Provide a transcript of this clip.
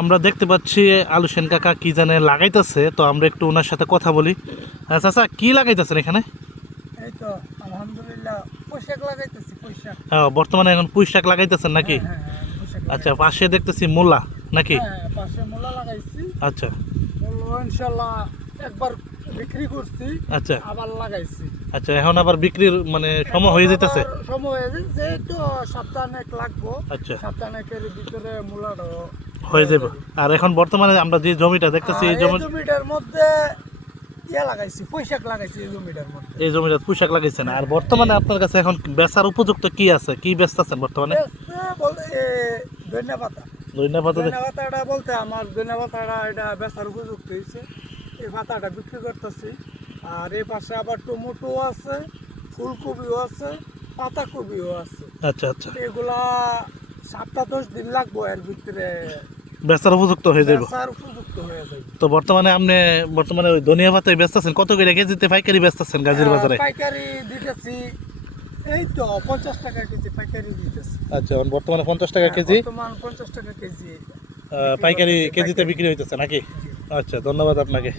আমরা দেখতে পাচ্ছি আলু সেন কাকা কি জানে লাগাইতেছে, তো আমরা একটু ওনার সাথে কথা বলি। চাচা কি লাগাইতেছেন এখানে? এই তো আলহামদুলিল্লাহ পোশাক লাগাইতেছি পোশাক। বর্তমানে এখন পুঁই শাক লাগাইতেছেন নাকি? হ্যাঁ হ্যাঁ পোশাক আচ্ছা, পাশে দেখতেছি মূলা নাকি? হ্যাঁ পাশে মূলা লাগাইছি। আচ্ছা মূলা ইনশাআল্লাহ একবার বিক্রি করছি, আচ্ছা আবার লাগাইছি। আচ্ছা, এখন আবার বিক্রির মানে সময় হয়ে যেতেছে। আবার সময় হয়ে যাচ্ছে, তো সপ্তাহখানেক লাগবো। আচ্ছা, সপ্তাহখানেকের ভিতরে মূলাটা হয়ে যাবে। আর এখন বর্তমানে আমরা যে জমিটা দেখতেছি এই জমিটার মধ্যে লাগাইছি পোশাক লাগাইছি এই জমিটার মধ্যে। এই জমিটা পুঁই শাক লাগাইছেন। আর বর্তমানে আপনার কাছে এখন বেচার উপযুক্ত কি আছে, কি বেচতেছেন বর্তমানে? ধন্যবাদ। ধন্যবাদ। পাতাটা বলতে আমার ধনিয়া পাতাটা এটা বেচার উপযুক্ত হয়েছে, এই পাতাটা বিক্রি করতেছি। আর এই পাশে আবার টমেটো আছে, ফুলকপিও আছে, পাতাকপিও আছে। আচ্ছা আচ্ছা, এগুলা 7-10 দিন লাগবো এর ভিতরে বেচার উপযুক্ত হয়ে যাবে। বেচার উপযুক্ত হয়ে যাবে। তো বর্তমানে ওই ধনিয়া পাতায় বেচতেছেন কত করে কেজিতে পাইকারি বেচতেছেন গাজীর বাজারে? পাইকারি দিতেছি এই তো 50 টাকা কেজি পাইকারি দিতেছি। আচ্ছা, বর্তমানে 50 টাকা কেজি, বর্তমান 50 টাকা কেজি পাইকারি কেজিতে বিক্রি হইতেছে নাকি? আচ্ছা, ধন্যবাদ আপনাকে।